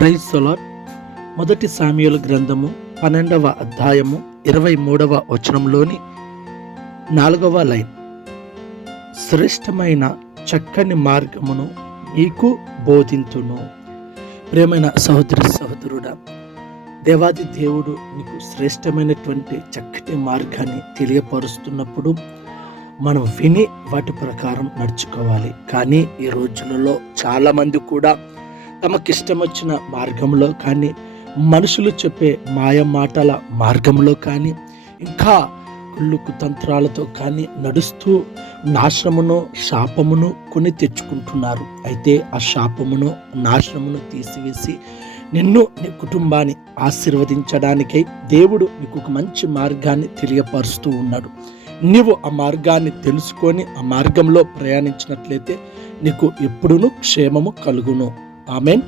Praise the lord. మొదటి సామ్యూయేలు గ్రంథము 12వ అధ్యాయము 23వ వచనంలోని 4వ లైన్, శ్రేష్టమైన చక్కని మార్గమును నీకు బోధింతును. ప్రియమైన సహోదరి సహోదరుడా, దేవాది దేవుడు నీకు శ్రేష్టమైనటువంటి చక్కటి మార్గాన్ని తెలియపరుస్తున్నప్పుడు మనం విని వాటి ప్రకారం నడుచుకోవాలి. కానీ ఈ రోజులలో చాలామంది కూడా తమకిష్టం వచ్చిన మార్గంలో కానీ, మనుషులు చెప్పే మాయ మాటల మార్గంలో కానీ, ఇంకా కుళ్ళు కుతంత్రాలతో కానీ నడుస్తూ నాశనమును శాపమును కొని తెచ్చుకుంటున్నారు. అయితే ఆ శాపమును నాశనమును తీసివేసి నిన్ను నీ కుటుంబాన్ని ఆశీర్వదించడానికై దేవుడు నీకు ఒక మంచి మార్గాన్ని తెలియపరుస్తూ ఉన్నాడు. నీవు ఆ మార్గాన్ని తెలుసుకొని ఆ మార్గంలో ప్రయాణించినట్లయితే నీకు ఎప్పుడునూ క్షేమము కలుగును. ఆమేన్.